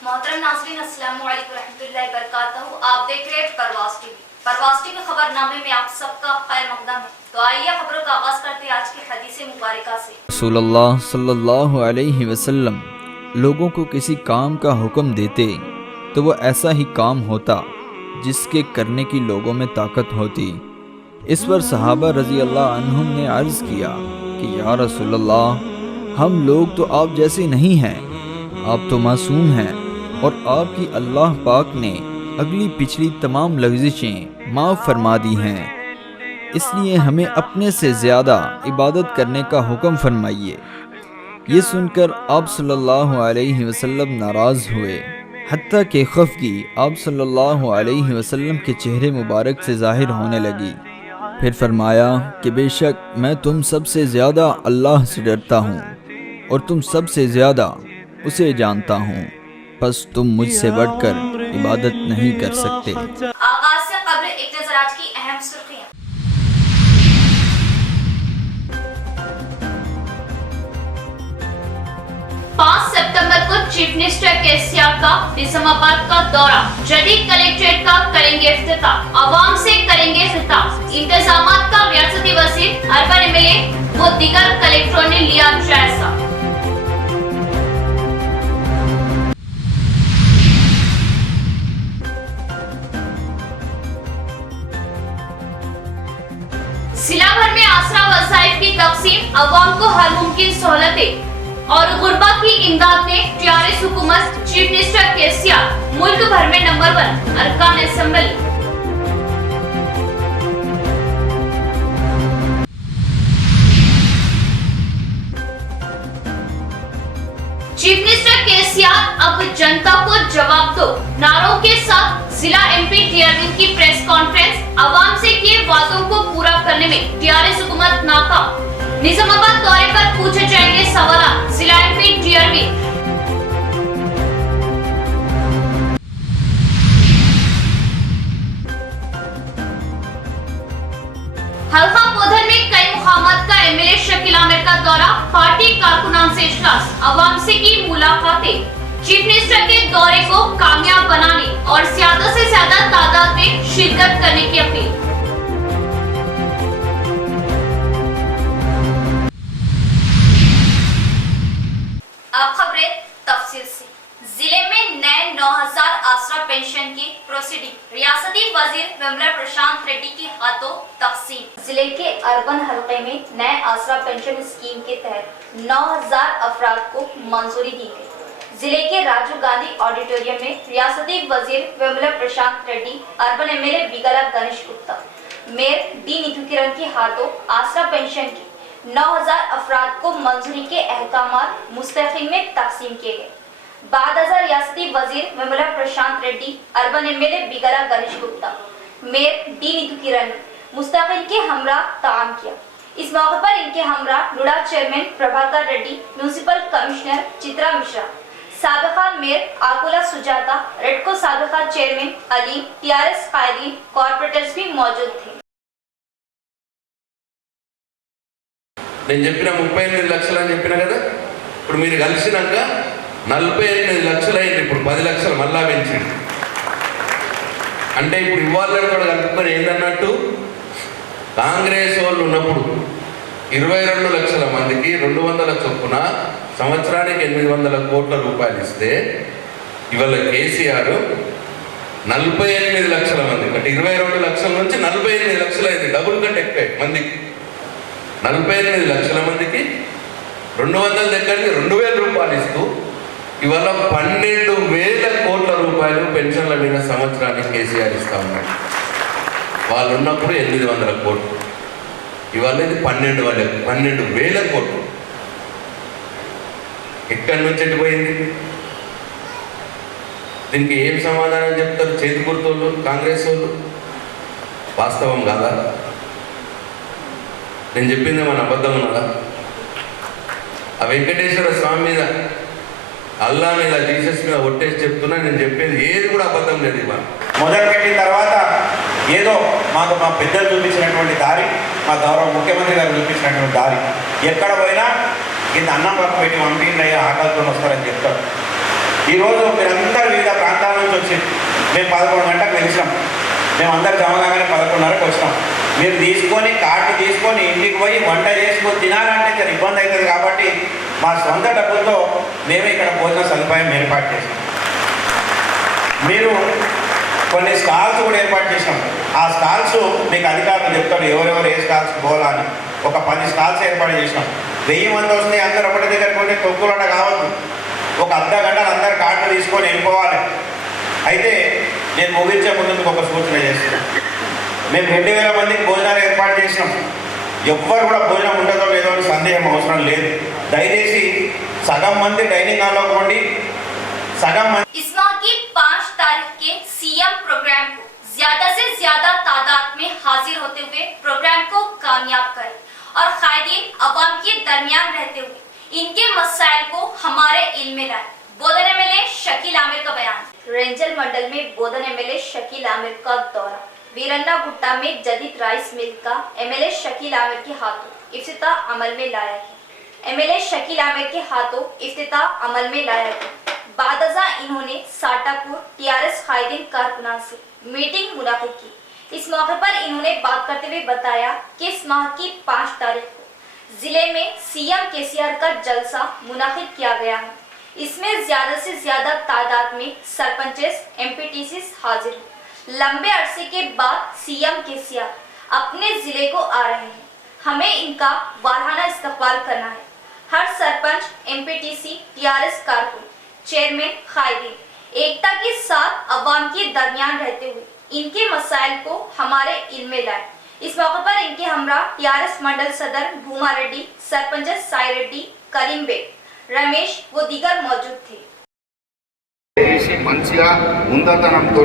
मोहतरम नाज़रीन, अस्सलाम वालेकुम रहमतुल्लाहि व बरकातहू। आप देख रहे हैं परवाज़ टीवी। परवाज़ टीवी खबरनामे में आप सबका खैर मकदम है। तो आइए खबरों का आगाज़ करते हैं आज की हदीस मुबारका से। रसूलुल्लाह सल्लल्लाहु अलैहि वसल्लम लोगों को किसी काम का हुक्म देते तो वो ऐसा ही काम होता जिसके करने की लोगों में ताकत होती। इस पर सहाबा रज़ी अल्लाह अन्हुम ने अर्ज़ किया कि या रसूलल्लाह, हम लोग तो आप जैसे नहीं हैं, आप तो मासूम हैं और आपकी अल्लाह पाक ने अगली पिछली तमाम लग़ज़िशें माफ़ फरमा दी हैं, इसलिए हमें अपने से ज़्यादा इबादत करने का हुक्म फरमाइए। ये सुनकर आप सल्लल्लाहु अलैहि वसल्लम नाराज़ हुए, हत्ता कि खफ़गी आप सल्लल्लाहु अलैहि वसल्लम के चेहरे मुबारक से ज़ाहिर होने लगी। फिर फरमाया कि बेशक मैं तुम सबसे ज़्यादा अल्लाह से डरता हूँ और तुम सबसे ज़्यादा उसे जानता हूँ, बस तुम मुझसे बढ़कर इबादत नहीं कर सकते। आगाज़ से कब्ल एक नज़र आज की अहम सुर्खियाँ। 5 सितंबर को चीफ मिनिस्टर केसीआर का निजामाबाद का दौरा, जदीद कलेक्ट्रेट का करेंगे इफ्तिताह, आवाम से करेंगे खिताब, इंतजामात का रियासती वजीर, अर्बन एमएलए व दीगर कलेक्टरों ने लिया जायजा। जिला भर में आसरा वसाइफ की तकसीम, अवाम को हर मुमकिन सहूलतें और गुरबा की इमदाद में टीआरएस हुकूमत, चीफ मिनिस्टर केसीआर मुल्क भर में नंबर 1 अरकान असेंबली। चीफ मिनिस्टर केसीआर अब जनता को जवाब दो नारों के साथ जिला एमपी टीआरबी की प्रेस कॉन्फ्रेंस, अवाम से किए वादों को पूरा करने में टीआरएस हुकूमत नाकाम, निजामाबाद दौरे पर पूछे जाएंगे सवाल, जिला एमपी टीआरबी। हल्का बोधन में कई मुकामात का एमएलए शकील आमिर का दौरा, पार्टी कारकुनान से इजलास, अवाम से की मुलाकातें, चीफ मिनिस्टर के दौरे को कामयाब बनाने और ज्यादा से ज्यादा तादाद में शिरकत करने की अपील। अब खबरें तफसील से। जिले में नए 9000 आसरा पेंशन की प्रोसीडिंग, रियासती वजीर विमला प्रशांत रेड्डी के हाथों तकसीम। जिले के अर्बन हलके में नए आसरा पेंशन स्कीम के तहत 9000 अफराद को मंजूरी दी गई। जिले के राजीव गांधी ऑडिटोरियम में रियासती वजीर Vimala Prashant Reddy, urban MLA Bigala Ganesh Gupta, mayor D Neetu Kiran के हाथों आसरा पेंशन की 9000 अफराद को मंजूरी के अहकामात मुस्तकिम में तकसीम किए गए। बाद रियासती वजीर Vimala Prashant Reddy, urban MLA Bigala Ganesh Gupta, mayor D Neetu Kiran ने मुस्तकिल के हमरा ताम किया। इस मौके पर इनके हमरा लुड़ा chairman Prabhakar Reddy, municipal commissioner Chitra Mishra, साबिका मेयर आकुला सुजाता, रेडको साबिका चेयरमैन अली, टीआरएस कायदीन, कॉर्पोरेटर्स भी मौजूद थे। నేను చెప్పిన 38 లక్షలు అని చెప్పిన కదా, ఇప్పుడు మీరు కలిసినాక 48 లక్షలు అయింది, ఇప్పుడు 10 లక్షలు మళ్ళా పెంచింది. అంటే ఇప్పుడు ఇవ్వాలని కూడా కలుపుకొని ఏందన్నట్టు, కాంగ్రెస్ వాళ్ళు ఉన్నప్పుడు 22 లక్షల మందికి 200 చొప్పున సంవత్సరానికి 800 కోట్ల రూపాయలు ఇస్తే, ఇవాళ కేసీఆర్ 48 లక్షల మంది, అంటే 22 లక్షల నుంచి 48 లక్షలు అయింది, డబుల్ కంటే ఎక్కువ మందికి. 48 లక్షల మందికి 200 దగ్గరికి 2000 రూపాయలు ఇస్తూ ఇవాళ 12,000 కోట్ల రూపాయలు పెన్షన్ల మీద సంవత్సరానికి కేసీఆర్ ఇస్తా ఉన్నాడు. వాళ్ళు ఉన్నప్పుడు 800 కోట్లు, ఇవాళ ఇది 12,000 కోట్లు. ఎక్కడి నుంచి ఎట్టిపోయింది? దీనికి ఏం సమాధానం చెప్తారు చేతి గుర్తోళ్ళు, కాంగ్రెస్ వాళ్ళు? వాస్తవం కాదా? నేను చెప్పింది మన అబద్ధం ఉన్నదా? ఆ వెంకటేశ్వర స్వామి మీద, అల్లా మీద, జీసస్ మీద ఒట్టేసి చెప్తున్నా, నేను చెప్పేది ఏది కూడా అబద్ధం లేదు. ఇవాళ మొదలుపెట్టిన తర్వాత ఏదో మాకు మా పెద్దలు చూపించినటువంటి దారి, మా గౌరవ ముఖ్యమంత్రి గారు చూపించినటువంటి దారి, ఎక్కడ పోయినా ఇంత అన్నం పక్క పెట్టి పంపిండి అయ్యా ఆకలితో వస్తారని చెప్తారు. ఈరోజు మీరంతా వచ్చింది. మేము 11 గంటలకు వెలిసినాం. మేము అందరు జమ కాగానే 11:30కి వచ్చినాం. మీరు తీసుకొని కార్డు తీసుకొని ఇంటికి పోయి వంట చేసుకొని తినాలంటే చాలా ఇబ్బంది అవుతుంది. కాబట్టి మా సొంత డబ్బులతో మేమే ఇక్కడ భోజన సదుపాయం ఏర్పాటు చేసాం. మీరు కొన్ని స్టాల్స్ కూడా ఏర్పాటు చేసాం. ఆ స్టాల్స్ మీకు అధికారులు చెప్తాడు ఎవరెవరు ఏ స్టాల్స్ పోవాలని. ఒక 10 స్టాల్స్ ఏర్పాటు చేసినాం. 1000 మంది వస్తే అందరు ఒకటి దగ్గర కొన్ని తొక్కులట కావద్దు. ఒక అర్ధ గంటలు అందరు కార్డులు తీసుకొని వెళ్ళిపోవాలి. అయితే నేను ముగించే ముందు మీకు ఒక సూచన చేస్తున్నాను. మేము 2000 మందికి భోజనాలు ఏర్పాటు చేసినాం. ఎవ్వరు కూడా భోజనం ఉండదో లేదో అని సందేహం అవసరం లేదు. దయచేసి సగం మంది డైనింగ్ హాల్లో పోండి, सगम इस माह की 5 तारीख के सीएम प्रोग्राम को ज्यादा से ज्यादा तादाद में हाजिर होते हुए प्रोग्राम को कामयाब करें और कायदीन अवाम के दरमियान रहते हुए इनके मसाइल को हमारे इल्म में लाए। बोधन एमएलए शकील आमिर का बयान। रेंजल मंडल में बोधन एमएलए शकील आमिर का दौरा। वीरन्ना भुट्टा में जदीद राइस मिल का एमएलए शकील आमिर के हाथों इफ्तिताह अमल में लाया गया। एमएलए शकील आमिर के हाथों इफ्तिताह अमल में लाया गया। बादजा इन्होंने साटापुर टीआरएस कायदीन कारकुनान से मीटिंग मुनाकिद की। इस मौके पर इन्होंने बात करते हुए बताया कि इस माह की 5 तारीख को जिले में सीएम केसीआर का जलसा मुनाकिद किया गया है। इसमें ज्यादा से ज्यादा तादाद में सरपंचेस एमपीटीसी हाजिर हैं। लंबे अरसे के बाद सीएम केसीआर अपने जिले को आ रहे हैं। हमें इनका वाराना इस्तकबाल करना है। हर सरपंच एमपीटीसी टीआरएस कारकुन चेयरमैन कायदीन एकता के साथ अवाम के दरमियान रहते हुए इनके मसाइल को हमारे इल्म में लाए। इस मौके पर इनके हमरा टीआरएस मंडल सदर भूमा रेड्डी, सरपंच साई रेड्डी, करीम बेग, रमेश व दीगर मौजूद थे। చేసి మంచిగా ఉందతనంతో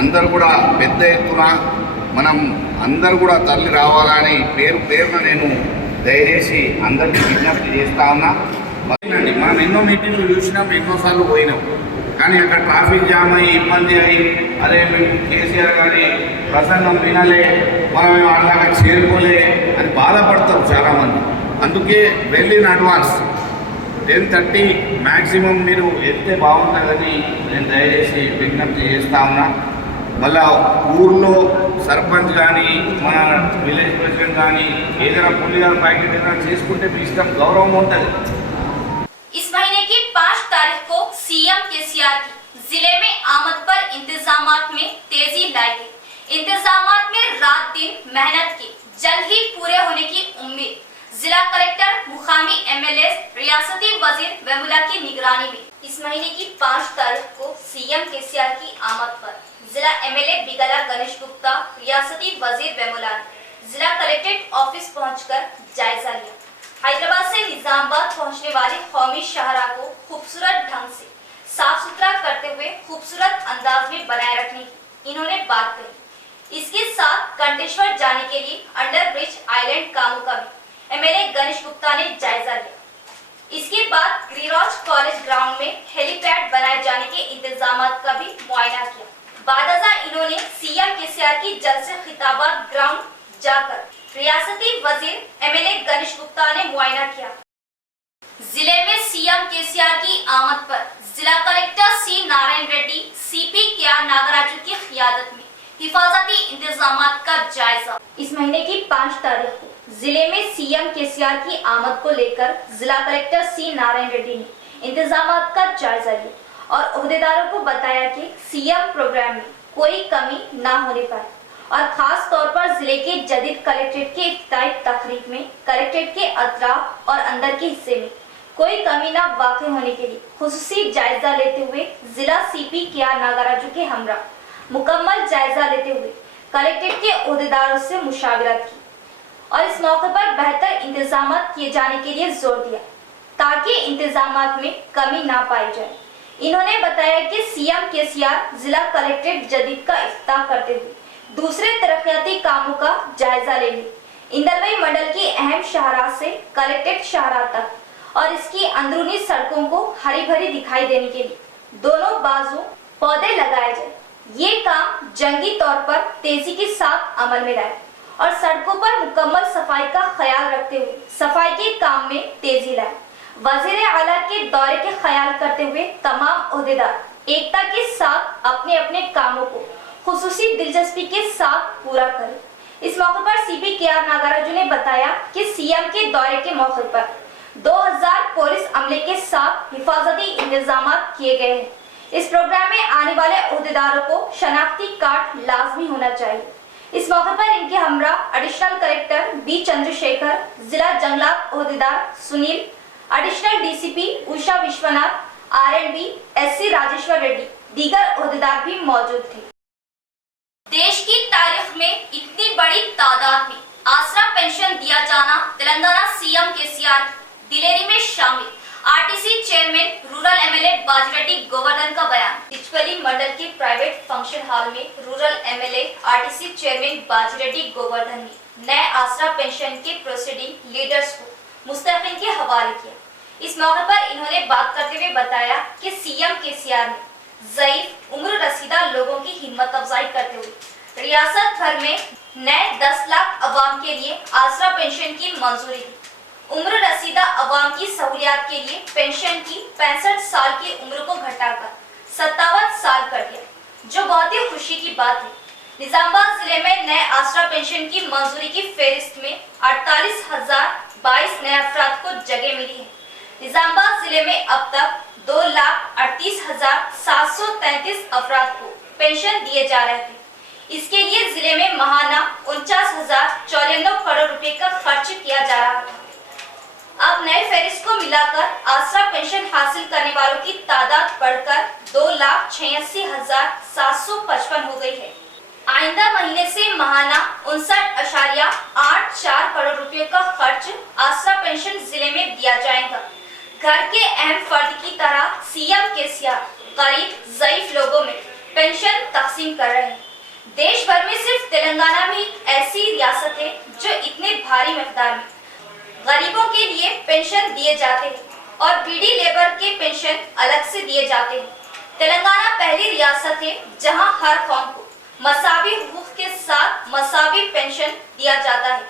అందరూ కూడా పెద్ద ఎత్తున మనం అందరూ కూడా తల్లి రావాలని పేరున నేను దయచేసి అందరికీ విజ్ఞప్తి చేస్తా ఉన్నా. మనం ఎన్నో మీటింగ్లు చూసినాం, ఎన్నోసార్లు పోయినాం. కానీ అక్కడ ట్రాఫిక్ జామ్ అయ్యి ఇబ్బంది అయ్యి అదే మేము కేసీఆర్ గారి ప్రసంగం వినలే, మనం వాళ్ళదాకా చేరుకోలే అని బాధపడతారు చాలామంది. అందుకే వెల్ ఇన్ అడ్వాన్స్ 10:30 మ్యాక్సిమం మీరు వెళ్తే బాగుంటుందని నేను దయచేసి విజ్ఞప్తి చేస్తా ఉన్నా. మళ్ళా ఊర్లో సర్పంచ్ కానీ మన విలేజ్ ప్రెసిడెంట్ కానీ ఏదైనా పులిగాల ప్యాకెట్ ఏదైనా చేసుకుంటే మీ ఇష్టం, గౌరవం ఉంటుంది. इस महीने की 5 तारीख को सीएम केसीआर की जिले में आमद पर इंतजामात में तेजी लाई गई। इंतजामात में रात दिन मेहनत की जल्द ही पूरे होने की उम्मीद। जिला कलेक्टर, मुकामी एमएलए, रियासती वजीर वेमुला की निगरानी में इस महीने की 5 तारीख को सीएम केसीआर की आमद पर जिला एमएलए बिगला गणेश गुप्ता, रियासती वजीर वेमुला ने जिला कलेक्ट्रेट ऑफिस पहुंचकर जायजा लिया। हैदराबाद से निजामाबाद पहुंचने वाली कौमी शाहराह को खूबसूरत ढंग से साफ सुथरा करते हुए खूबसूरत अंदाज में बनाए रखने की इन्होंने बात कही। इसके साथ कंटेश्वर जाने के लिए अंडर ब्रिज आइलैंड कामों का भी एमएलए गणेश गुप्ता ने जायजा लिया। इसके बाद गिरिराज कॉलेज ग्राउंड में हेलीपैड बनाए जाने के इंतजामात का भी मुआयना किया। बादजा इन्होंने सीएम केसीआर की जल्द से खिताबात ग्राउंड जाकर रियासती वजीर एमएलए गणेश गुप्ता ने मुआयना किया। जिले में सीएम केसीआर की आमद पर जिला collector C Narayan Reddy, CP KR Nagaraju की क़ियादत में हिफाजती इंतजामात का जायजा। इस महीने की 5 तारीख को जिले में सीएम केसीआर की आमद को लेकर जिला कलेक्टर सी नारायण रेड्डी ने इंतजामात का जायजा लिया और ओहदेदारों को बताया कि सीएम प्रोग्राम में कोई कमी न होने पाए और खास तौर पर जिले के जदीद कलेक्ट्रेट के इफ्तिताही तकरीब में कलेक्ट्रेट के अतराफ और अंदर के हिस्से में कोई कमी न वाक़ई होने के लिए खुसूसी जायजा लेते हुए जिला सीपी केआर नागराजू के हमरा मुकम्मल जायजा लेते हुए कलेक्ट्रेट के ओहदेदारों से मुशावरत की और इस मौके पर बेहतर इंतजामात किए जाने के लिए जोर दिया ताकि इंतजामात में कमी ना पाई जाए। इन्होंने बताया कि सीएम केसीआर जिला कलेक्ट्रेट जदीद का इफ्तिताह करते हुए दूसरे तरक्याती कामों का जायजा लेंगे। इंदलवई मंडल की अहम शाहराह से कलेक्ट्रेट शाहराह तक और इसकी अंदरूनी सड़कों को हरी भरी दिखाई देने के लिए दोनों बाजू पौधे लगाए जाए। ये काम जंगी तौर पर तेजी के साथ अमल में लाए और सड़कों पर मुकम्मल सफाई का ख्याल रखते हुए सफाई के काम में तेजी लाए। वजीर आला के दौरे के ख्याल करते हुए तमाम ओहदेदार एकता के साथ अपने अपने कामों को खुसूसी दिलचस्पी के साथ पूरा करें। इस मौके पर सीपी के आर नागराजू ने बताया कि सीएम के दौरे के मौके पर 2000 पुलिस अमले के साथ हिफाजती इंतजाम किए गए हैं। इस प्रोग्राम में आने वाले ओहदेदारों को शनाख्ती कार्ड लाजमी होना चाहिए। इस मौके पर इनके हमरा एडिशनल कलेक्टर बी चंद्रशेखर, जिला जंगलात ओहदेदार Sunil, additional DCP Usha Vishwanath, RNB SC Rajeshwar Reddy, दीगर ओहदेदार भी मौजूद थे। देश की तारीख में इतनी बड़ी तादाद में आसरा पेंशन दिया जाना तेलंगाना सीएम केसीआर दिलेरी में शामिल RTC chairman rural MLA Bajireddy Goverdhan का बयान। डिचपल्ली मंडल के प्राइवेट फंक्शन हॉल में rural MLA RTC chairman Bajireddy Goverdhan ने नए आसरा पेंशन के प्रोसीडिंग लीडर्स को मुस्तकिल के हवाले किया। इस मौके पर इन्होंने बात करते हुए बताया कि सीएम केसीआर ने ज़ईफ उम्र रसीदा लोगों की हिम्मत अफजाई करते हुए रियासत भर में नए 10 लाख अवाम के लिए आसरा पेंशन की मंजूरी दी। उम्र रसीदा अवाम की सहूलियात के लिए पेंशन की 65 साल की उम्र को घटाकर 57 साल कर दिया, जो बहुत ही खुशी की बात है। निजामाबाद जिले में नए आसरा पेंशन की मंजूरी की फेरिस्त में 48,022 नए अफराद को जगह मिली है। निजामाबाद जिले में अब तक 2,38,733 अफराद को पेंशन दिए जा रहे थे। इसके लिए जिले में महाना 49,094 करोड़ रुपए का खर्च किया जा रहा था। अब नए फेरिस्त को मिलाकर आसरा पेंशन हासिल करने वालों की तादाद बढ़कर 2,86,755 हो गई है। आइंदा महीने से महाना 59.84 करोड़ रुपए का खर्च आसरा पेंशन जिले में दिया जाएगा। घर के अहम फर्द की तरह सीएम केसीआर गरीब ज़ईफ लोगों में पेंशन तकसीम कर रहे हैं। देश भर में सिर्फ तेलंगाना में ऐसी रियासत है जो इतने भारी मिकदार में गरीबों के लिए पेंशन दिए जाते हैं और बीडी लेबर के पेंशन अलग से दिए जाते हैं। तेलंगाना पहली रियासत है जहां हर कौम को मसावी हुकूक के साथ मसावी पेंशन दिया जाता है।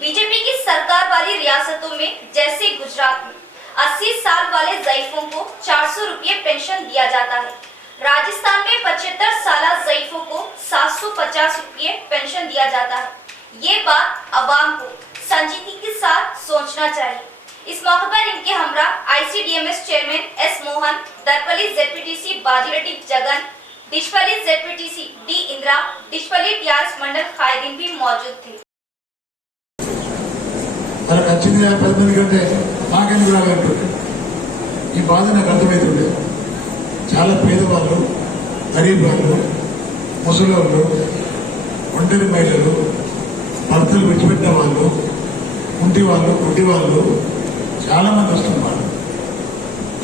बीजेपी की सरकार वाली रियासतों में जैसे गुजरात में 80 साल वाले ज़ईफों को 400 रुपये पेंशन दिया जाता है। राजस्थान में 75 साल ज़ईफों को 750 रुपये पेंशन दिया जाता है। ये बात अवाम को संजीदगी के साथ सोचना चाहिए। इस मौके पर इनके हमरा ICDMS chairman S Mohan, Darpally ZPTC Bajireddy Jagan, Dichpally ZPTC D Indira, Dichpally TRS मंडल कायदीन भी मौजूद थे। వాళ్ళకి వచ్చింది 10 మంది కంటే మాకెందుకు రాలంటుంది. ఈ బాధ నాకు అర్థమవుతుంది. చాలా పేదవాళ్ళు, గరీబ్ వాళ్ళు, ముసలోళ్ళు, ఒంటరి మహిళలు, భర్తలు విడిచిపెట్టిన వాళ్ళు, కుంటి వాళ్ళు, గుడ్డి వాళ్ళు చాలా మంది వస్తున్నారు.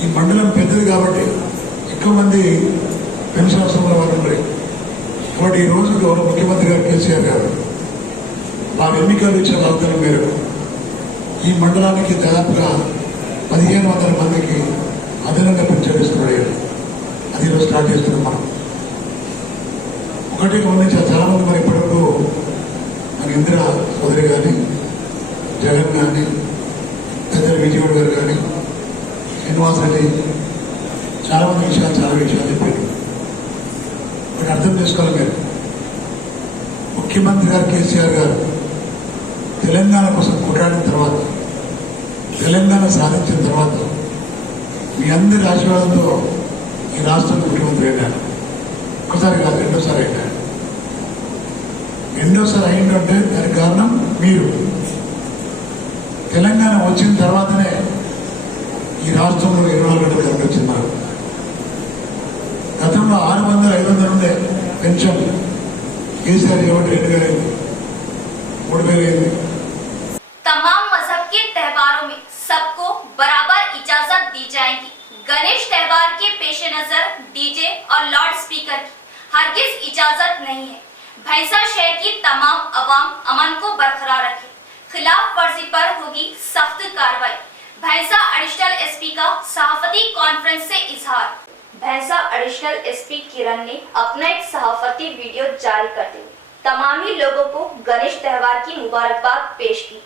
ఈ మండలం పెద్దది కాబట్టి ఎక్కువ మంది పెన్షన్ అవసరం వాళ్ళు ఉన్నాయి. కాబట్టి ఈ రోజు గౌరవ ముఖ్యమంత్రి గారు కేసీఆర్ గారు వారు ఎన్నికలు ఇచ్చిన వాగ్దానం మేరకు ఈ మండలానికి దాదాపుగా 1,500 మందికి అదనంగా పెన్షన్ ఇస్తున్నాడు. అది ఈరోజు స్టార్ట్ చేస్తున్నాం మనం. ఒకటి గమనించాలి, చాలా మంది మరి ఇప్పటివరకు మన ఇందిరా సోదరి కానీ, జగన్ కానీ, పెద్దలు విజయవాడ గారు కానీ, శ్రీనివాస్ రెడ్డి చాలా విషయాలు చెప్పారు. ఒకటి అర్థం చేసుకోవాలి మీరు, ముఖ్యమంత్రి గారు కేసీఆర్ గారు తెలంగాణ కోసం కొట్లాడిన తర్వాత, తెలంగాణ సాధించిన తర్వాత మీ అందరి ఆశీర్వాదంతో ఈ రాష్ట్రంలో ముఖ్యమంత్రి అయినారు. ఒకసారి కాదు, రెండోసారి అయినారు. రెండోసారి అయిందంటే దానికి కారణం మీరు. తెలంగాణ వచ్చిన తర్వాతనే ఈ రాష్ట్రంలో 24 గంటల కరెంట్ వచ్చింది. మనకు గతంలో 600-500 ఉండే పెన్షన్ కేసీఆర్ కాబట్టి 2,000 అయింది, 3,000 అయింది. तमाम मजहब के त्योहारों में सबको बराबर इजाजत दी जाएगी। गणेश त्योहार के पेश नजर डीजे और लाउड स्पीकर की हरगिज इजाजत नहीं है। भैंसा शहर की तमाम अवाम अमन को बरकरार रखे, खिलाफ वर्जी पर होगी सख्त कार्रवाई। भैंसा एडिशनल एसपी का सहाफती कॉन्फ्रेंस से इजहार। भैंसा एडिशनल एसपी किरण ने अपना एक सहाफती वीडियो जारी करते हुए तमामी लोगों को गणेश त्योहार की मुबारकबाद पेश की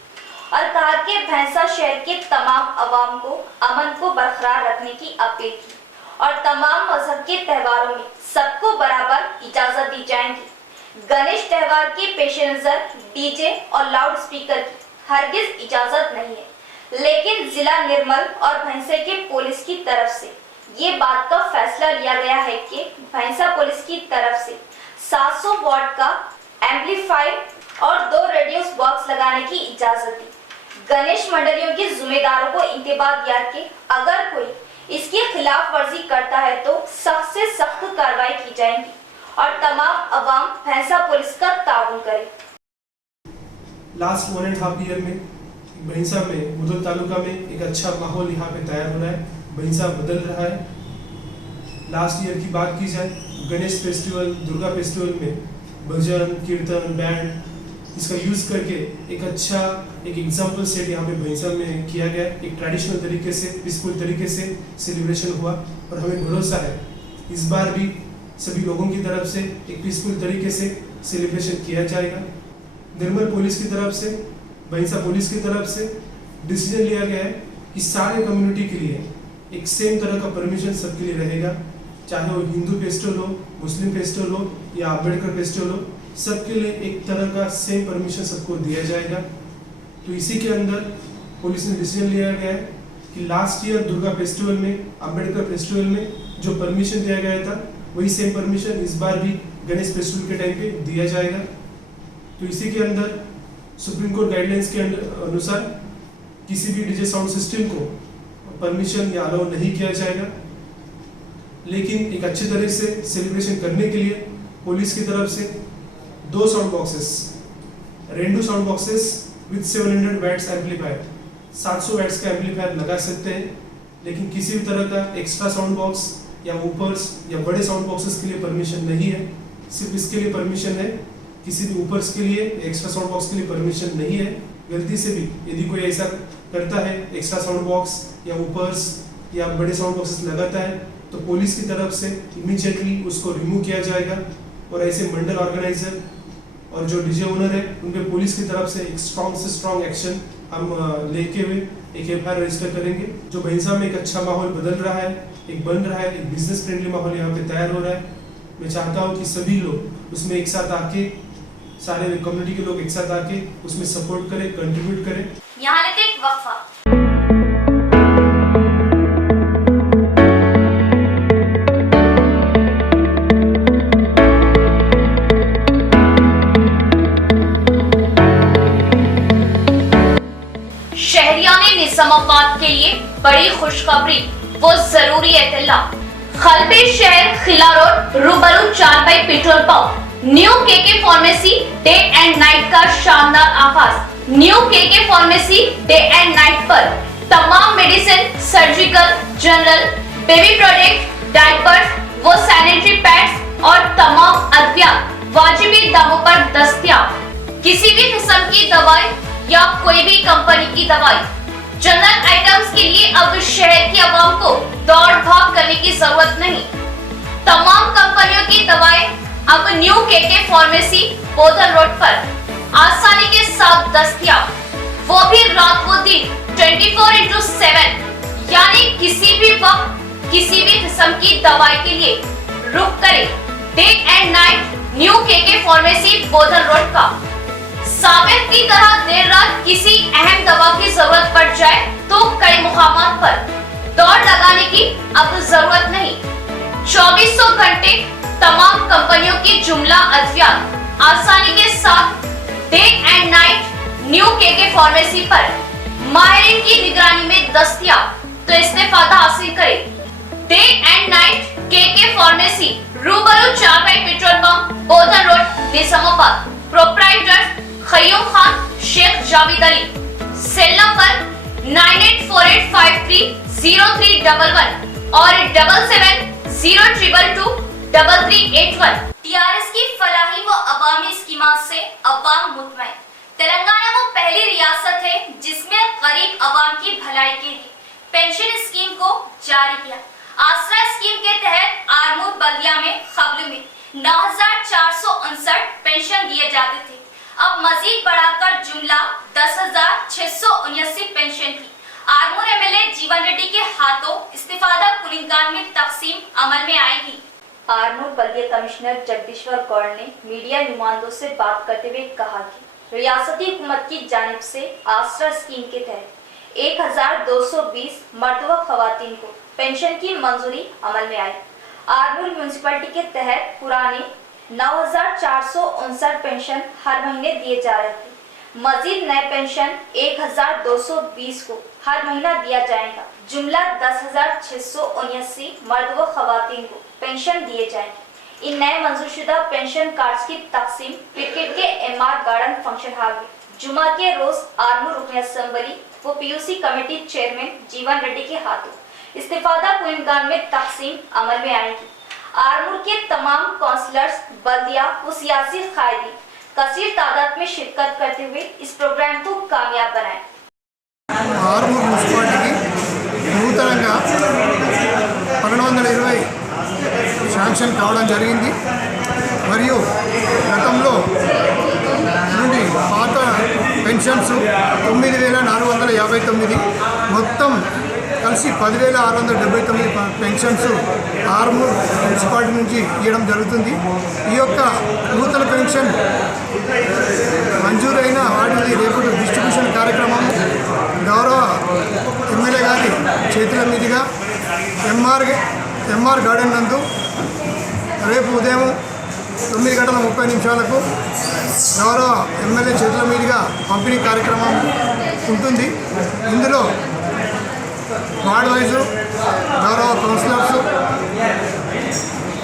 और कहा कि भैंसा शहर के तमाम अवाम को अमन को बरकरार रखने की अपील की और तमाम मजहब के त्योहारों में सबको बराबर इजाजत दी जाएगी। गणेश त्योहार के पेश नजर डीजे और लाउड स्पीकर की हरगिज इजाजत नहीं है, लेकिन जिला निर्मल और भैंसा के पुलिस की तरफ से ये बात का फैसला लिया गया है कि भैंसा पुलिस की तरफ से 700 वॉट का एम्पलीफायर और 2 रेडियो बॉक्स लगाने की इजाजत दी। गणेश मंडलियों के जिम्मेदारों को इंतबाह दिया कि अगर कोई इसकी खिलाफ वर्जी करता है तो सख्त से सख्त कार्रवाई की जाएगी और तमाम अवाम भैंसा पुलिस का ताउन करे। लास्ट 1.5 ईयर में भैंसा में मुदल तालुका में एक अच्छा माहौल यहाँ पे तैयार हो रहा है, भैंसा बदल रहा है। लास्ट ईयर की बात की जाए, गणेश फेस्टिवल, दुर्गा फेस्टिवल में भजन कीर्तन बैंड इसका यूज करके एक अच्छा एक एग्जाम्पल सेट यहाँ पे भैंसा में किया गया। एक ट्रेडिशनल तरीके से पीसफुल तरीके से सेलिब्रेशन हुआ और हमें भरोसा है इस बार भी सभी लोगों की तरफ से एक पीसफुल तरीके से सेलिब्रेशन किया जाएगा। निर्मल पुलिस की तरफ से, भैंसा पुलिस की तरफ से डिसीजन लिया गया है कि सारे कम्युनिटी के लिए एक सेम तरह का परमिशन सबके लिए रहेगा, चाहे वो हिंदू फेस्टिवल हो, मुस्लिम फेस्टिवल हो या अम्बेडकर फेस्टिवल हो, सबके लिए एक तरह का सेम परमिशन सबको दिया जाएगा। तो इसी के अंदर पुलिस ने डिसीजन लिया गया है कि लास्ट ईयर दुर्गा फेस्टिवल में, अम्बेडकर फेस्टिवल में जो परमिशन दिया गया था वही सेम परमिशन इस बार भी गणेश फेस्टिवल के टाइम पे दिया जाएगा। तो इसी के अंदर सुप्रीम कोर्ट गाइडलाइंस के अनुसार किसी भी डीजे साउंड सिस्टम को परमिशन या अलाउ नहीं किया जाएगा, लेकिन एक अच्छी तरह से सेलिब्रेशन करने के लिए पुलिस की तरफ से 2 साउंड बॉक्सेस, रेंडू sound boxes with 700 watts amplifier, 700 watts का एम्पलीफायर लगा सकते हैं, लेकिन किसी भी तरह का एक्स्ट्रा साउंड बॉक्स या ऊपर्स या बड़े साउंड बॉक्सेस के लिए परमिशन नहीं है। सिर्फ इसके लिए परमिशन है, किसी भी ऊपर्स के लिए एक्स्ट्रा साउंड बॉक्स के लिए परमिशन नहीं है। गलती से भी यदि कोई ऐसा करता है, एक्स्ट्रा साउंड बॉक्स या ऊपर्स या बड़े साउंड बॉक्सेस लगाता है, तो पुलिस की तरफ से इमीडिएटली उसको रिमूव किया जाएगा और ऐसे मंडल ऑर्गेनाइजर और जो डीजे ओनर है उन पे पुलिस की तरफ से एक स्ट्रॉन्ग से स्ट्रॉन्ग एक्शन हम लेके हुए एक एफआईआर रजिस्टर करेंगे। जो भैंसा में एक अच्छा माहौल बदल रहा है, एक बन रहा है, एक बिजनेस फ्रेंडली माहौल यहाँ पे तैयार हो रहा है। मैं चाहता हूँ कि सभी लोग उसमें एक साथ आके, सारे कम्युनिटी के लोग एक साथ आके उसमें सपोर्ट करें, कंट्रीब्यूट करें। यहाँ लेते एक वक्फा। शहरियाने निजामाबाद के लिए बड़ी खुशखबरी, वो जरूरी एतला। खलबे शहर खिला रोड रूबरू 4 by petrol pump new KK pharmacy day and night का शानदार आगाज। New KK pharmacy day and night पर तमाम medicine, surgical, general, baby product, diapers, वो सैनिटरी पैड्स और तमाम अद्वियात वाजिबी दामों पर दस्तयाब। किसी भी किस्म की दवाई या कोई भी कंपनी की दवाई, जनरल आइटम्स के लिए अब शहर की आवाम को दौड़ भाग करने की जरूरत नहीं। तमाम कंपनियों की दवाएं अब new KK pharmacy Bodhan road पर आसानी के साथ दस्तयाब, वो भी रात व दिन 24/7, यानी किसी भी वक्त किसी भी किस्म की दवाई के लिए रुक करें day and night new KK pharmacy Bodhan road का। साबित की तरह देर रात किसी अहम दवा की जरूरत पड़ जाए तो कई मुकामात पर दौड़ लगाने की अब जरूरत नहीं। 2400 घंटे तमाम कंपनियों की जुमला अद्वियात आसानी के साथ day and night new KK pharmacy पर माहिरीन की निगरानी में दस्तयाब, तो इससे फायदा हासिल करें। Day and night KK pharmacy रूबरू 4 by petrol pump Bodhan road Nizamabad. Proprietor Khayyum Khan Sheikh Javed Ali. Cell number 9848530311 और 7702223381। टीआरएस की फलाही व अवामी स्कीमात से अवाम मुतमईन। तेलंगाना वो पहली रियासत है जिसमें गरीब अवाम की भलाई के लिए पेंशन स्कीम को जारी किया। आसरा स्कीम के तहत आरमूर बल्दिया में खबल में 9459 पेंशन दिए जाते थे। अब मजीद बढ़ाकर जुमला 10,679 पेंशन की आरमूर एमएलए जीवन रेड्डी के हाथों इस्तीफादा कुलिंगान में तकसीम अमल में आएगी। आरमूर बल्दिया कमिश्नर जगदीश्वर गौड़ ने मीडिया नुमाइंदों से बात करते हुए कहा कि रियासती हुकूमत की जानिब से आसरा स्कीम के तहत 1220 मर्दवा खवातीन को पेंशन की मंजूरी अमल में आई। आरमूर म्यूनिसिपैलिटी के तहत पुराने 9459 पेंशन हर महीने दिए जा रहे थे। मजीद नए पेंशन 1220 को हर महीना दिया जाएगा। जुमला 10,679 मर्द व खवातीन को पेंशन दिए जाएंगे। इन नए मंजूरशुदा पेंशन कार्ड्स की तकसीम क्रिकेट के एमआर गार्डन फंक्शन हॉल में जुमा के रोज आरमूर रुकन असेंबली व पीयूसी कमेटी चेयरमैन जीवन रेड्डी के हाथों इस्तीफादा कुलिंगान में तकसीम अमल में आएगी। आरमूर के तमाम काउंसलर्स बल्दिया व सियासी कायदी कसीर तादाद में शिरकत करते हुए इस प्रोग्राम को कामयाब बनाए। आरमूर मुन्सिपालिटी नूतనంగా 1120 శాంక్షన్ కావడం జరిగింది మరియు గతంలో నుండి పాత పెన్షన్స్ 9459 మొత్తం కలిసి 10,679 పెన్షన్స్ ఆర్మూర్ మున్సిపాలిటీ నుంచి ఇవ్వడం జరుగుతుంది। ఈ యొక్క నూతన పెన్షన్ మంజూరైన వాటిని రేపు డిస్ట్రిబ్యూషన్ కార్యక్రమం గౌరవ ఎమ్మెల్యే గారి చేతుల మీదుగా ఎంఆర్ గార్డెన్ నందు రేపు ఉదయం 9:30 గౌరవ ఎమ్మెల్యే చేతుల మీదుగా పంపిణీ కార్యక్రమం ఉంటుంది। ఇందులో వార్డ్ వైజు గౌరవ కౌన్సిలర్స్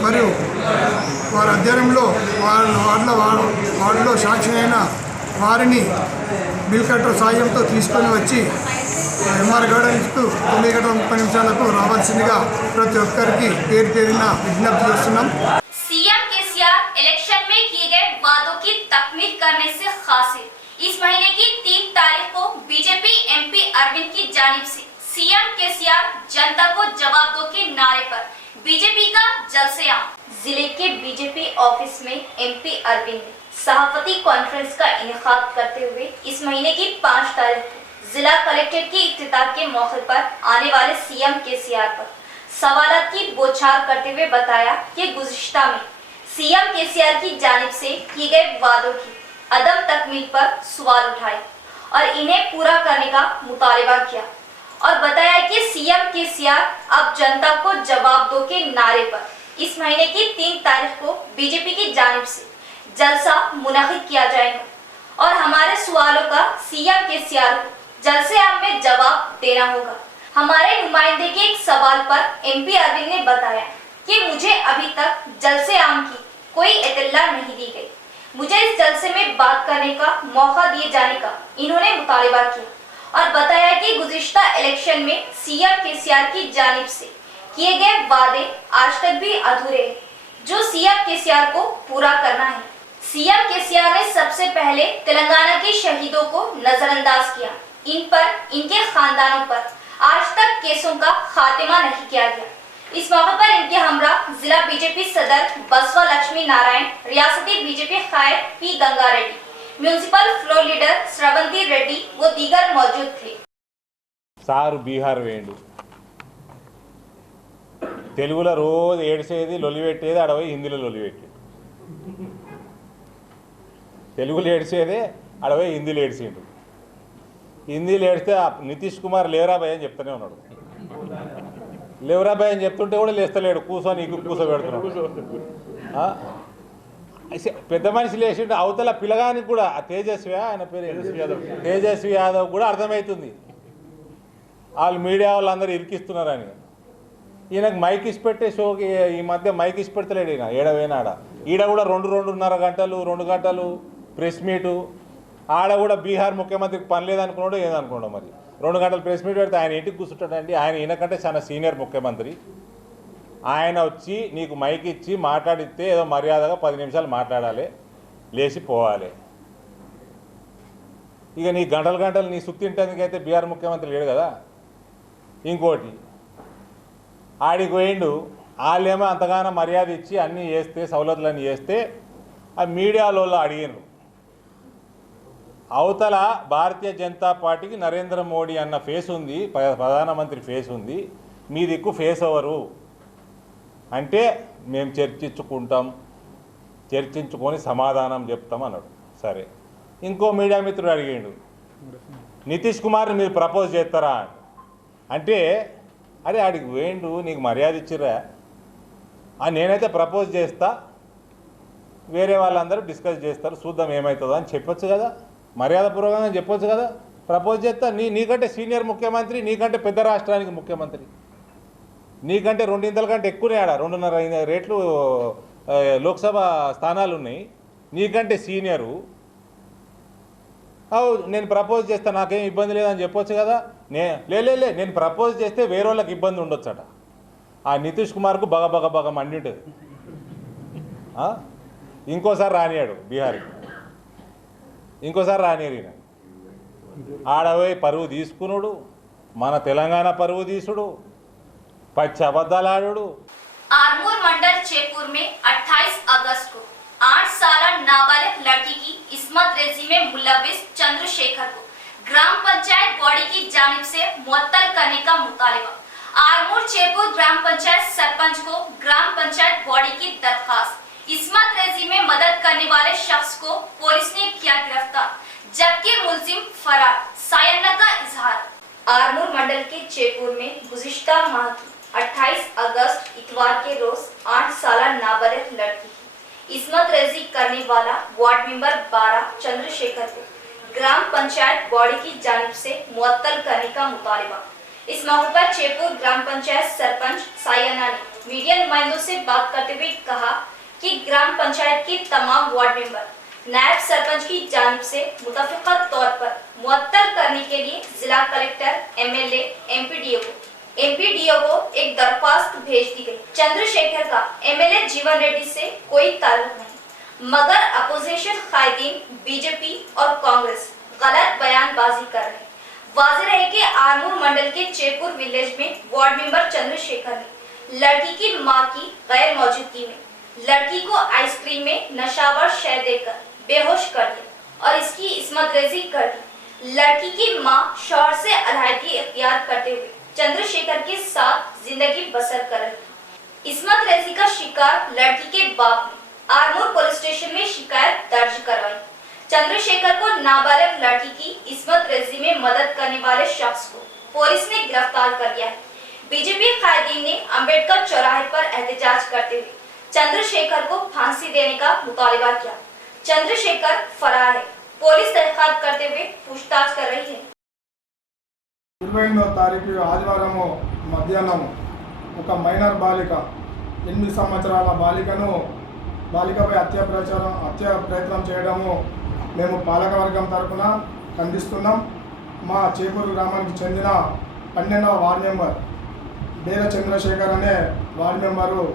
మరియు వారి అధ్యయనంలో వార్డులో శాంక్షన్ అయిన వారిని బిల్ కలెక్టర్ సాయంతో తీసుకొని వచ్చి ఎంఆర్ గార్డెన్స్కు 9:30 రావాల్సిందిగా ప్రతి ఒక్కరికి పేరు పేరున విజ్ఞప్తి చేస్తున్నాం। सीएम केसीआर इलेक्शन में किए गए वादों की तकमील करने से खासिर इस महीने की 3 तारीख को बीजेपी एमपी अरविंद की जानिब से सीएम केसीआर जनता को जवाब दो के नारे पर बीजेपी का जलसेआम। जिले के बीजेपी ऑफिस में एमपी अरविंद ने सहाफती कॉन्फ्रेंस का इनेकाद करते हुए इस महीने की 5 तारीख को जिला कलेक्ट्रेट की इफ्तिताह के मौके पर आने वाले सीएम केसीआर पर सवालात की बौछार करते हुए बताया कि गुज़िश्ता में सीएम केसीआर की जानिब से किए गए वादों की अदम तकमील पर सवाल उठाए और इन्हें पूरा करने का मुतालबा किया और बताया कि सीएम केसीआर अब जनता को जवाब दो के नारे पर इस महीने की 3 तारीख को बीजेपी की जानिब से जलसा मुनक़िद किया जाएगा और हमारे सवालों का सीएम केसीआर को जलसेआम में जवाब देना होगा। हमारे नुमाइंदे के एक सवाल पर एमपी अरविंद ने बताया कि मुझे अभी तक जलसेआम की कोई इत्तला नहीं दी गई। मुझे इस जलसे में बात करने का मौका दिए जाने का इन्होंने मुतालबा किया और बताया कि गुज़िश्ता इलेक्शन में सीएम केसीआर की जानिब से किए गए वादे आज तक भी अधूरे हैं जो सीएम केसीआर को पूरा करना है। सीएम केसीआर ने सबसे पहले तेलंगाना के शहीदों को नजरअंदाज किया। इन पर इनके खानदानों पर आज तक केसों का खात्मा नहीं किया गया। इस मौके पर इनके हमरा जिला बीजेपी सदर बसवा लक्ष्मी नारायण, रियासती बीजेपी कायद P Ganga Reddy, municipal floor leader Sravanthi Reddy वो दीगर मौजूद थे। సారు బీహార్ వేయండు తెలుగులో రోజు ఏడ్చేది లొలిపెట్టేది అడవి హిందీలో లొలిపెట్టేది తెలుగులో ఏడ్చేదే అడవి హిందీలో ఏడ్చిండు హిందీలో ఏడిస్తే నితీష్ కుమార్ లేవరా భయ్ అని చెప్తూనే ఉన్నాడు లేవరా భయ్ అని చెప్తుంటే కూడా లేస్తలేడు కూర్చొని కూర్చోబెడుతున్నాడు పెద్ద మనిషి లేచిండు అవతల పిల్లగానికి కూడా ఆ తేజస్వి ఆయన పేరు తేజస్వి యాదవ్ కూడా అర్థమవుతుంది వాళ్ళు మీడియా వాళ్ళందరూ ఇరికిస్తున్నారని ఈయనకు మైక్ ఇసి పెట్టే షోకి ఈ మధ్య మైక్ ఇసి పెడతలేడు ఈయన ఏడవేనాడ ఈడ కూడా 2 గంటలు ప్రెస్ మీటు ఆడ కూడా బీహార్ ముఖ్యమంత్రికి పని లేదనుకున్నాడు ఏదనుకున్నాడు మరి 2 గంటలు ప్రెస్ మీట్ పెడితే ఆయన ఇంటికి కూర్చుంటాడండి ఆయన ఈయనకంటే చాలా సీనియర్ ముఖ్యమంత్రి ఆయన వచ్చి నీకు మైక్ ఇచ్చి మాట్లాడితే ఏదో మర్యాదగా 10 నిమిషాలు మాట్లాడాలి లేచి పోవాలి ఇక నీ గంటలు నీ సుత్తింటందుకైతే బీహార్ ముఖ్యమంత్రి లేడు కదా ఇంకోటి ఆడికి పోయిండు వాళ్ళేమో అంతగానో మర్యాద ఇచ్చి అన్నీ చేస్తే సౌలతులన్నీ చేస్తే ఆ మీడియాలో అడిగినారు అవతల భారతీయ జనతా పార్టీకి నరేంద్ర మోడీ అన్న ఫేస్ ఉంది, ప్రధానమంత్రి ఫేస్ ఉంది, మీ దిక్కు ఫేస్ ఎవరు అంటే మేము చర్చించుకొని సమాధానం చెప్తాం అన్నాడు. సరే, ఇంకో మీడియా మిత్రుడు అడిగాడు, నితీష్ కుమార్ని మీరు ప్రపోజ్ చేస్తారా అంటే, అరే ఆడికి వేయండు, నీకు మర్యాద ఇచ్చిరా, నేనైతే ప్రపోజ్ చేస్తా, వేరే వాళ్ళందరూ డిస్కస్ చేస్తారు, చూద్దాం ఏమవుతుందో అని చెప్పొచ్చు కదా, మర్యాదపూర్వకంగా చెప్పొచ్చు కదా. ప్రపోజ్ చేస్తా, నీకంటే సీనియర్ ముఖ్యమంత్రి, నీకంటే పెద్ద రాష్ట్రానికి ముఖ్యమంత్రి, నీకంటే 2 కంటే ఎక్కువనే 2.5 రేట్లు లోక్సభ స్థానాలు ఉన్నాయి, నీకంటే సీనియరు, నేను ప్రపోజ్ చేస్తా, నాకేం ఇబ్బంది లేదని చెప్పొచ్చు కదా. నేను ప్రపోజ్ చేస్తే వేరే వాళ్ళకి ఇబ్బంది ఉండొచ్చట. ఆ నితీష్ కుమార్కు బగ మండి ఉంటుంది. ఇంకోసారి రానియాడు బీహార్కి, ఇంకోసారి రానియరు. ఆడపోయి పరువు తీసుకున్నాడు, మన తెలంగాణ పరువు తీసుడు, పచ్చి అబద్ధాలు ఆడు. आरमूर मंडल चेपुर में 28 अगस्त को 8 साल नाबालिग लड़की की इस्मत रेजी में मुलविस चंद्रशेखर को ग्राम पंचायत बॉडी की जानिब से मुअत्तल करने का मुतालिबा। आरमूर चेपुर ग्राम पंचायत सरपंच को ग्राम पंचायत बॉडी की दरखास्त। इस्मत रेजी में मदद करने वाले शख्स को पुलिस ने किया गिरफ्तार, जबकि मुलजिम फरार। सायन्ना का इजहार। आरमूर मंडल के चेपुर में गुज़िश्ता माह की 28 अगस्त इतवार के रोज 8 साल नाबालिग लड़की की इस्मत रेजी करने वाला वार्ड मेंबर 12 चंद्रशेखर को ग्राम पंचायत बॉडी की जानिब से मुअत्तल करने का मुतालिबा। इस मौके पर चेपुर ग्राम पंचायत सरपंच सायन्ना ने मीडिया नुमाइंदों से बात करते हुए कहा कि ग्राम पंचायत के तमाम वार्ड मेंबर नायब सरपंच की जानिब से मुतफ़िक़ा तौर पर मुअत्तल करने के लिए जिला कलेक्टर, MLA, MPDO को एक दरख्वास्त भेज दी गई। चंद्रशेखर का MLA जीवन रेड्डी से कोई ताल्लुक नहीं, मगर अपोजिशन कायदीन बीजेपी और कांग्रेस गलत बयानबाजी कर रहे हैं। वाज़ेह है कि आरमूर मंडल के चेपुर विलेज में वार्ड मेंबर चंद्रशेखर ने लड़की की मां की गैर मौजूदगी में लड़की को आइसक्रीम में नशावर शय देकर बेहोश कर दिया और इसकी इस्मत रेजी कर दी। लड़की की मां शौहर से अलहदगी इख्तियार करते हुए चंद्रशेखर के साथ जिंदगी बसर कर रही। इस्मत रेजी का शिकार लड़की के बाप ने आरमूर पुलिस स्टेशन में शिकायत दर्ज करवाई। चंद्रशेखर को नाबालिग लड़की की इस्मत रेजी में मदद करने वाले शख्स को पुलिस ने गिरफ्तार कर लिया है। बीजेपी कायदीन ने अंबेडकर चौराहे पर एहतजाज करते हुए चंद्रशेखर को फांसी देने का मुतालिबा किया। चंद्रशेखर फरार है, पुलिस तहकीकात करते हुए पूछताछ कर रही है। 28వ తారీఖు ఆదివారము మధ్యాహ్నం ఒక మైనర్ బాలిక 8 సంవత్సరాల బాలికపై హత్య ప్రయత్నం చేయడము మేము పాలకవర్గం తరఫున ఖండిస్తున్నాం. మా చేపూరు గ్రామానికి చెందిన 12వ వార్డు మెంబర్ బేర చంద్రశేఖర్ అనే వార్డు మెంబరు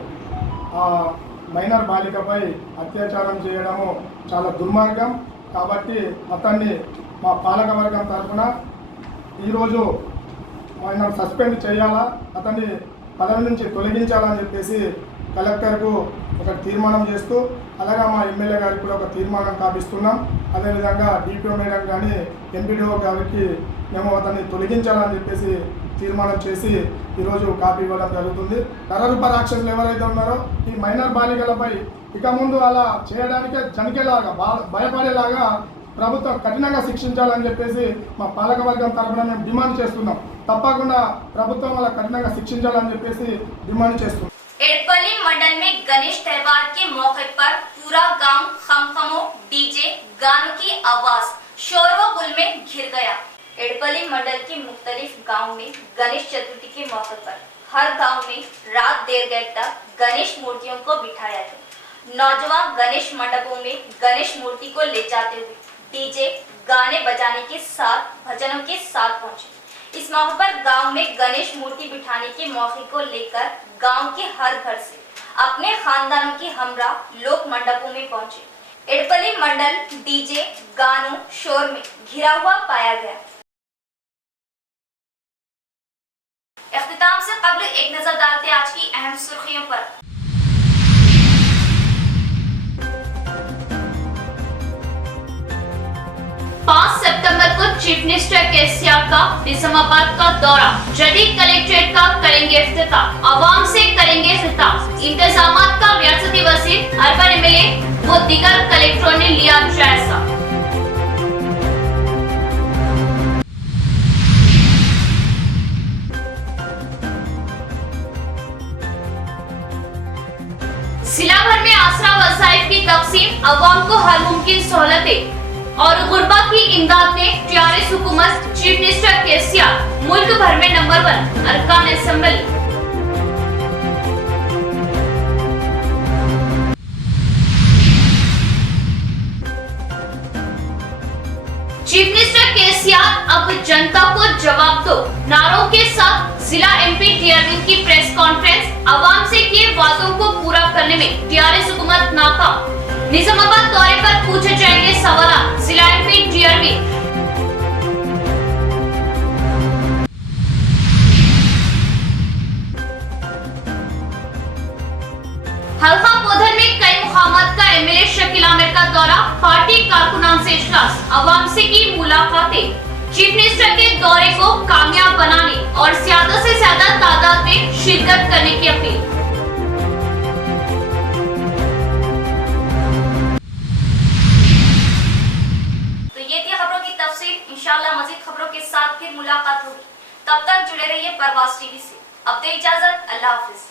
ఆ మైనర్ బాలికపై అత్యాచారం చేయడము చాలా దుర్మార్గం. కాబట్టి అతన్ని మా పాలకవర్గం తరఫున ఈరోజు మనం సస్పెండ్ చేయాలా, అతన్ని పదవి నుంచి తొలగించాలని చెప్పేసి కలెక్టర్కు ఒక తీర్మానం చేస్తూ, అలాగే మా ఎమ్మెల్యే గారికి కూడా ఒక తీర్మానం కాపిస్తున్నాం. అదేవిధంగా డిపిఓ మేడం కానీ ఎంపీడీఓ గారికి మేము అతన్ని తొలగించాలని చెప్పేసి తీర్మానం చేసి ఈరోజు కాపీ ఇవ్వడం జరుగుతుంది. నరరూప రాక్షసులు ఎవరైతే ఉన్నారో ఈ మైనర్ బాలికలపై ఇక ముందు అలా చేయడానికే జనికేలాగా భయపడేలాగా ప్రభుత్వం కఠినంగా శిక్షించాలని చెప్పేసి మా పాలకవర్గం తరఫున మేము డిమాండ్ చేస్తున్నాం. తప్పకుండా ప్రభుత్వం అలా కఠినంగా శిక్షించాలని చెప్పేసి డిమాండ్ చేస్తున్నాం. एड़पल्ली मंडल में गणेश त्योहार के मौके पर पूरा गांव खमखमो, डीजे, गानों की आवाज, शोर व गुल में घिर गया। एड़पल्ली मंडल के मुख्तलिफ गांव में गणेश चतुर्थी के मौके पर हर गांव में रात देर गए तक गणेश मूर्तियों को बिठाया गया। नौजवान गणेश मंडपों में गणेश मूर्ति को ले जाते हुए डीजे गाने बजाने के साथ भजनों के साथ पहुंचे। इस मौके पर गांव में गणेश मूर्ति बिठाने के मौके को लेकर गांव के हर घर से अपने खानदानों के हमरा लोग मंडपों में पहुंचे। एड़पल्ली मंडल डीजे गानों शोर में घिरा हुआ पाया गया। इख्तिताम से कबल एक नजर डालते आज की अहम सुर्खियों पर। 5 मिनिस्टर केसीआर का निजामाबाद का दौरा, जदीद कलेक्ट्रेट का करेंगे इफ्तिताह, आवाम से करेंगे खिताब, इंतजामात का रियासती वजीर, अर्बन एमएलए व दीगर कलेक्टरों ने लिया जायजा। जिला भर में आसरा वसाइफ की तकसीम, अवाम को हर मुमकिन सहूलतें और गुरबा की इमदाद में टीआरएस हुकूमत, चीफ मिनिस्टर केसीआर मुल्क भर में नंबर 1 अरकान असेंबली। चीफ मिनिस्टर केसीआर अब जनता को जवाब दो नारों के साथ जिला एमपी टीआरबी की प्रेस कॉन्फ्रेंस, आवाम से किए वादों को पूरा करने में टीआरएस हुकूमत नाकाम, निजामाबाद दौरे पर पूछे जाएंगे सवाल, जिला एमपी टीआरबी। हल्का बोधन में कई मुकामात का एमएलए शकील आमिर का दौरा, पार्टी कारकुनान से इजलास, आवाम से की मुलाकातें, चीफ मिनिस्टर के दौरे को कामयाब बनाने और ज्यादा से ज्यादा तादाद में शिरकत करने की अपील। तो ये थी खबरों की तफसील। इंशाल्लाह मजीद खबरों के साथ फिर मुलाकात होगी। तब तक जुड़े रहिए परवाज़ टीवी से। अब दे इजाजत, अल्लाह हाफिज।